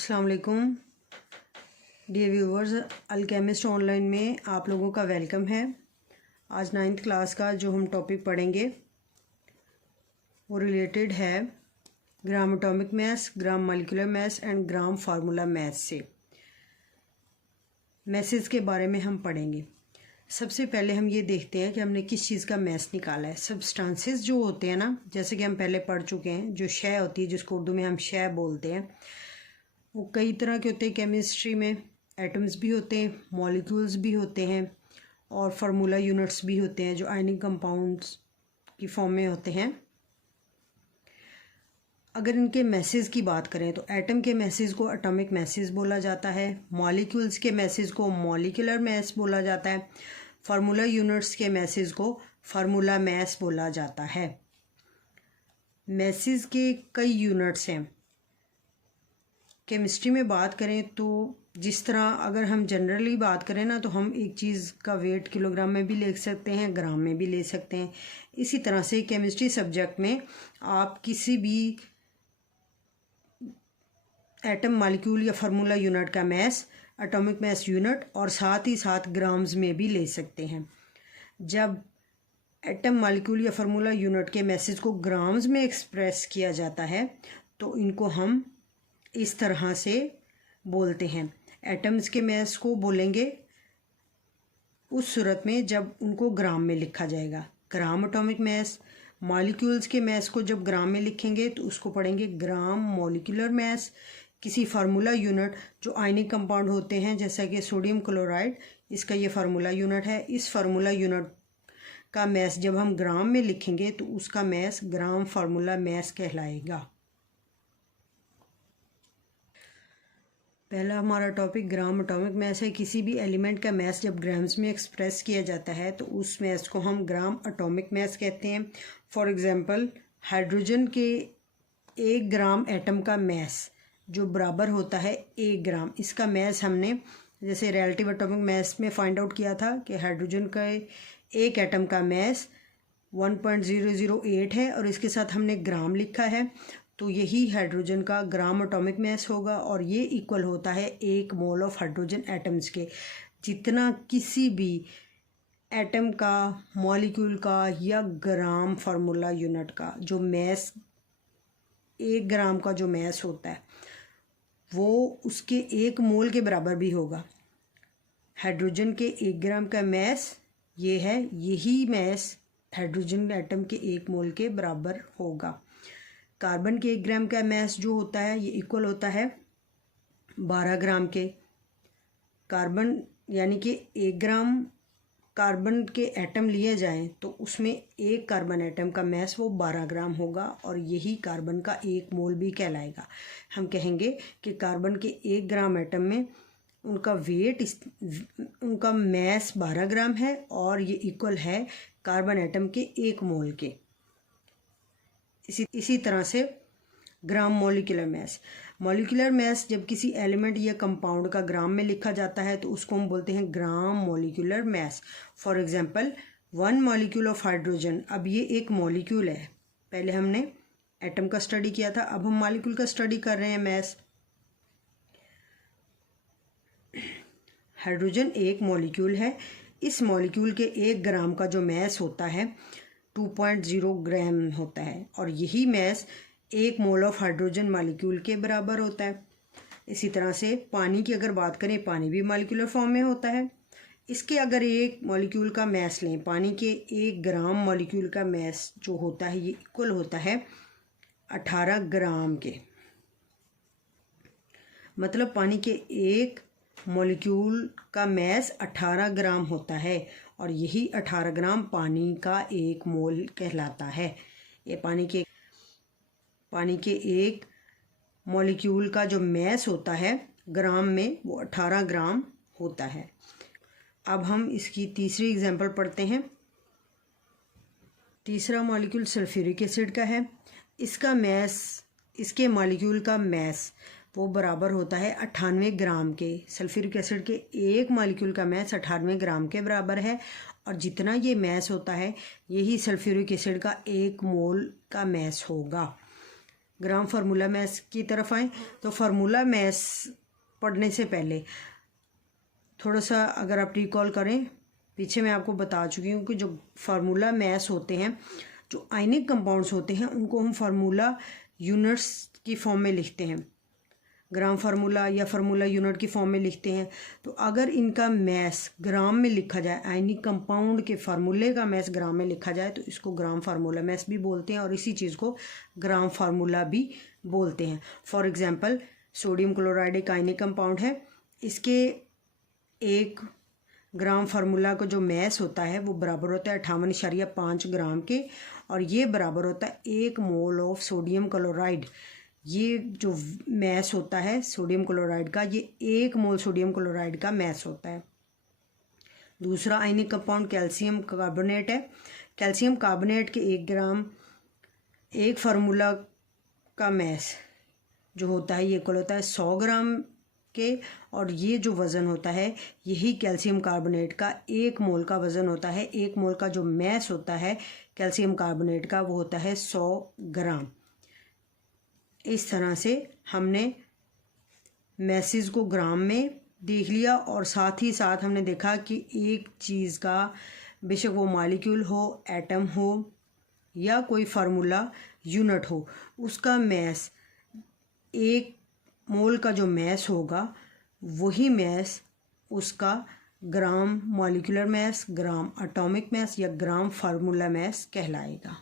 अस्सलाम वालेकुम dear viewers, Alchemist online में आप लोगों का वेलकम है। आज 9th क्लास का जो हम टॉपिक पढ़ेंगे वो रिलेटेड है gram atomic maths, gram molecular maths and gram formula maths से। मैथ्स के बारे में हम पढ़ेंगे। सबसे पहले हम ये देखते हैं कि हमने किस चीज़ का मैथ्स निकाला है। सब्सटेंसेस जो होते हैं ना, जैसे कि हम पहले पढ़ चुके हैं, जो शय होती है जिसको उर्दू में हम शय बोलते हैं, वो कई तरह के होते हैं। केमिस्ट्री में एटम्स भी होते हैं, मॉलिक्यूल्स भी होते हैं और फार्मूला यूनिट्स भी होते हैं जो आयनिक कंपाउंड्स की फॉर्म में होते हैं। अगर इनके मैसेज की बात करें तो एटम के मैसेज को एटॉमिक मैसेज बोला जाता है, मॉलिक्यूल्स के मैसेज को मॉलिक्यूलर मैथ्स बोला जाता है, फार्मूला यूनिट्स के मैसेज को फार्मूला मैथ्स बोला जाता है। मैसेज के कई यूनिट्स हैं। केमिस्ट्री में बात करें तो जिस तरह अगर हम जनरली बात करें ना, तो हम एक चीज़ का वेट किलोग्राम में भी ले सकते हैं, ग्राम में भी ले सकते हैं। इसी तरह से केमिस्ट्री सब्जेक्ट में आप किसी भी एटम, मॉलिक्यूल या फार्मूला यूनिट का मैस एटॉमिक मैस यूनिट और साथ ही साथ ग्राम्स में भी ले सकते हैं। जब एटम, मॉलिक्यूल या फार्मूला यूनिट के मैसेज को ग्राम्स में एक्सप्रेस किया जाता है तो इनको हम इस तरह से बोलते हैं। एटम्स के मैस को बोलेंगे उस सूरत में जब उनको ग्राम में लिखा जाएगा, ग्राम एटॉमिक मैस। मॉलिक्यूल्स के मैस को जब ग्राम में लिखेंगे तो उसको पढ़ेंगे ग्राम मॉलिक्यूलर मैस। किसी फार्मूला यूनिट जो आयनिक कंपाउंड होते हैं, जैसा कि सोडियम क्लोराइड, इसका ये फार्मूला यूनिट है। इस फार्मूला यूनिट का मैस जब हम ग्राम में लिखेंगे तो उसका मैस ग्राम फार्मूला मैस कहलाएगा। पहला हमारा टॉपिक ग्राम एटॉमिक मैस है। किसी भी एलिमेंट का मैस जब ग्राम्स में एक्सप्रेस किया जाता है तो उस मैस को हम ग्राम एटॉमिक मैस कहते हैं। फॉर एग्जांपल, हाइड्रोजन के 1 ग्राम एटम का मैस जो बराबर होता है 1 ग्राम, इसका मैस हमने जैसे रिलेटिव एटॉमिक मैस में फाइंड आउट किया था कि हाइड्रोजन का 1 एटम का मैस 1.008 है और इसके साथ हमने ग्राम लिखा है, तो यही हाइड्रोजन का ग्राम एटॉमिक मैस होगा और ये इक्वल होता है 1 मोल ऑफ हाइड्रोजन एटम्स के। जितना किसी भी एटम का, मॉलिक्यूल का या ग्राम फार्मूला यूनिट का जो मैस, 1 ग्राम का जो मैस होता है वो उसके 1 मोल के बराबर भी होगा। हाइड्रोजन के 1 ग्राम का मैस ये है, यही मैस हाइड्रोजन एटम के 1 मोल के बराबर होगा। कार्बन के 1 ग्राम का मैस जो होता है ये इक्वल होता है 12 ग्राम के। कार्बन यानी कि 1 ग्राम कार्बन के एटम लिए जाएं तो उसमें 1 कार्बन एटम का मैस वो 12 ग्राम होगा और यही कार्बन का 1 मोल भी कहलाएगा। हम कहेंगे कि कार्बन के 1 ग्राम एटम में उनका वेट, उनका मैस 12 ग्राम है और ये इक्वल है कार्बन एटम के 1 मोल के। इसी तरह से gram molecular mass. Molecular mass जब किसी एलिमेंट या कंपाउंड का ग्राम में लिखा जाता है तो उसको हम बोलते हैं gram molecular mass. For example, 1 molecule of hydrogen. अब ये एक मॉलिक्यूल है, पहले हमने एटम का स्टडी किया था, अब हम मॉलिक्यूल का स्टडी कर रहे हैं मैस। हाइड्रोजन एक मॉलिक्यूल है। इस मॉलिक्यूल के 1 ग्राम का जो मैस होता है 2.0 ग्राम होता है और यही mass 1 mole of hydrogen molecule के बराबर होता है। इसी तरह से पानी की अगर बात करें, पानी भी मॉलिक्यूलर फॉर्म में होता है। इसके अगर 1 मॉलिक्यूल का मैस लें, पानी के 1 ग्राम मॉलिक्यूल का मैस जो होता है ये इक्वल होता है 18 ग्राम के। मतलब पानी के 1 मॉलिक्यूल का मैस 18 ग्राम होता है और यही 18 ग्राम पानी का 1 मोल कहलाता है। ये पानी के 1 मॉलिक्यूल का जो मैस होता है ग्राम में वो 18 ग्राम होता है। अब हम इसकी तीसरी एग्जांपल पढ़ते हैं। तीसरा मॉलिक्यूल सल्फ्यूरिक एसिड का है। इसका मैस, इसके मॉलिक्यूल का मैस वो बराबर होता है 98 ग्राम के। सल्फ्यूरिक एसिड के 1 मॉलिक्यूल का मैस 98 ग्राम के बराबर है और जितना ये मैस होता है यही सल्फ्यूरिक एसिड का 1 मोल का मैस होगा। ग्राम फार्मूला मैथ्स की तरफ आएँ तो फार्मूला मैथ्स पढ़ने से पहले थोड़ा सा अगर आप रिकॉल करें, पीछे मैं आपको बता चुकी हूँ कि जो फार्मूला मैथ्स होते हैं, जो आयनिक कंपाउंड्स होते हैं, उनको हम फार्मूला यूनिट्स की फॉर्म में लिखते हैं, ग्राम फार्मूला या फार्मूला यूनिट की फॉर्म में लिखते हैं। तो अगर इनका मैस ग्राम में लिखा जाए, आयनिक कंपाउंड के फार्मूले का मैस ग्राम में लिखा जाए तो इसको ग्राम फार्मूला मैस भी बोलते हैं और इसी चीज़ को ग्राम फार्मूला भी बोलते हैं। फॉर एग्जांपल सोडियम क्लोराइड एक आयनिक कंपाउंड है, इसके 1 ग्राम फार्मूला का जो मैस होता है वो बराबर होता है 58.5 ग्राम के, और ये बराबर होता है 1 मोल ऑफ सोडियम क्लोराइड। ये जो मैस होता है सोडियम क्लोराइड का, ये 1 मोल सोडियम क्लोराइड का मैस होता है। दूसरा आयनिक कंपाउंड कैल्शियम कार्बोनेट है। कैल्शियम कार्बोनेट के 1 ग्राम 1 फार्मूला का मैस जो होता है ये इक्वल होता है 100 ग्राम के, और ये जो वज़न होता है यही कैल्शियम कार्बोनेट का 1 मोल का वज़न होता है। 1 मोल का जो मैस होता है कैल्शियम कार्बोनेट का वो होता है 100 ग्राम। इस तरह से हमने मैसेज को ग्राम में देख लिया, और साथ ही साथ हमने देखा कि एक चीज़ का बेशक वो मॉलिक्यूल हो, एटम हो या कोई फार्मूला यूनिट हो, उसका मैस 1 मोल का जो मैस होगा वही मैस उसका gram molecular mass, gram atomic mass या ग्राम फार्मूला मैस कहलाएगा।